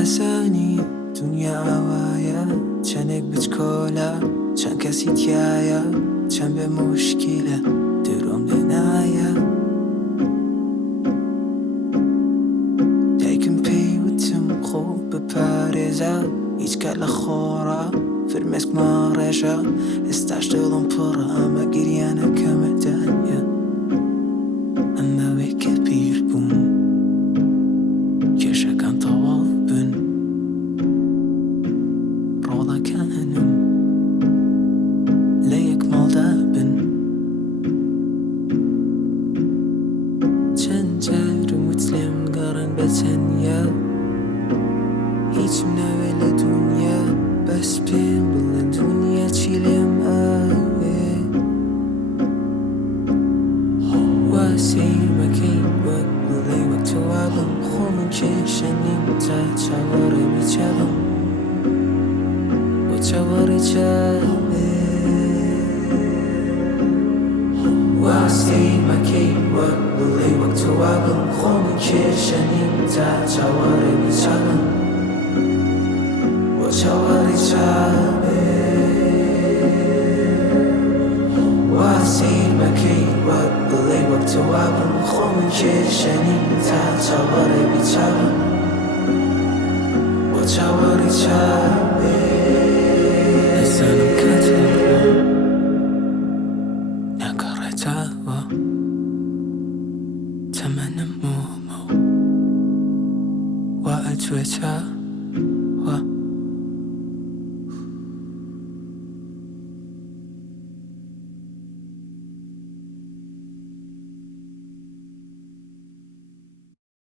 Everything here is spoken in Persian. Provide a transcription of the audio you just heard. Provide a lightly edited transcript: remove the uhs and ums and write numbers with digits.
قسانی دنیا هوایا چنک بچکولا چند کسی تیایا چند به مشکله درم دنایا دیگم پیوتم خوب بپارزا هیچ کل خورا فرمسک مارشا استاش دلم پره اما گریانه کم دنیا اما ویکت بیر بوم کشکم طوال بن رولا کنم لیک مالدا بن چند جر مسلم قرن بتنیا هیچ نویل دنیا بس بین بلند دنیا چیلیم آوه واسیر مکی وقت بلی وقت وابم خونم چشنیم تا چواره بیچابم و چواره چابه واسیر مکی وقت بلی وقت وابم خونم چشنیم تا چواره بیچابم چواری چابه واسیر مکی وقت بلی وقت وابم خون کشنیم تا چواری بیچابم و چواری چابه نزنم کتر نکاره تاوا تمنم مومو و اتوه تا و